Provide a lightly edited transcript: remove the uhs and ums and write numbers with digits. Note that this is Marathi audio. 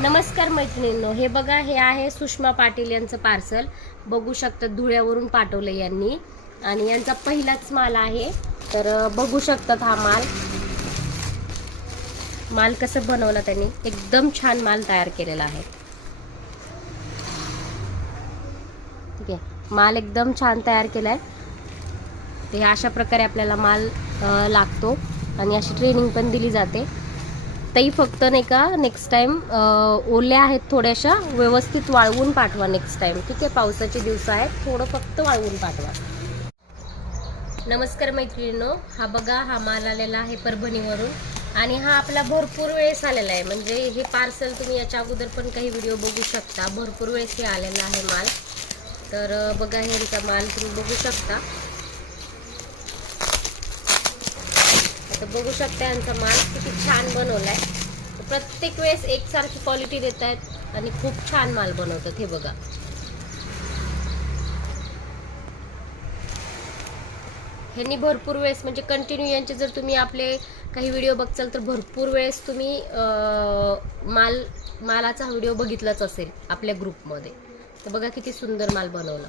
नमस्कार मैत्रिणींनो, हे बघा, हे आहे सुषमा पाटील यांचं पार्सल. बघू शकता धुळ्यावरून पाठवलं यांनी आणि यांचा पहिलाच माल आहे. तर बघू शकतात हा माल कसं बनवला त्यांनी. एकदम छान माल तयार केलेला आहे. ठीक आहे, माल एकदम छान तयार केलाय. ते अशा प्रकारे आपल्याला माल लागतो आणि अशी ट्रेनिंग पण दिली जाते. ताई फक्त नाही का नेक्स्ट टाइम ओल्या आहेत थोड्याशा, व्यवस्थित वाळवून पाठवा नेक्स्ट टाइम. ठीक आहे, पावसाचे दिवस आहेत, थोडं फक्त वाळवून पाठवा. नमस्कार मैत्रिणींनो, हा बघा, हा माल आलेला आहे परभणीवरून आणि हा आपला भरपूर वेळेस आलेला आहे. म्हणजे हे पार्सल तुम्ही याच्या अगोदर पण काही व्हिडिओ बघू शकता, भरपूर वेळेस हे आलेला आहे माल. तर बघा, ह्यांचा माल तुम्ही बघू शकता. तर बघू शकता यांचा माल किती छान बनवलाय. प्रत्येक वेळेस एकसारखी क्वालिटी देत आहेत आणि खूप छान माल बनवतात. हे बघा, ह्यांनी भरपूर वेळेस म्हणजे कंटिन्यू यांचे जर तुम्ही आपले काही व्हिडिओ बघचाल तर भरपूर वेळेस तुम्ही मालाचा व्हिडिओ बघितलाच असेल आपल्या ग्रुपमध्ये. तर बघा किती सुंदर माल बनवला.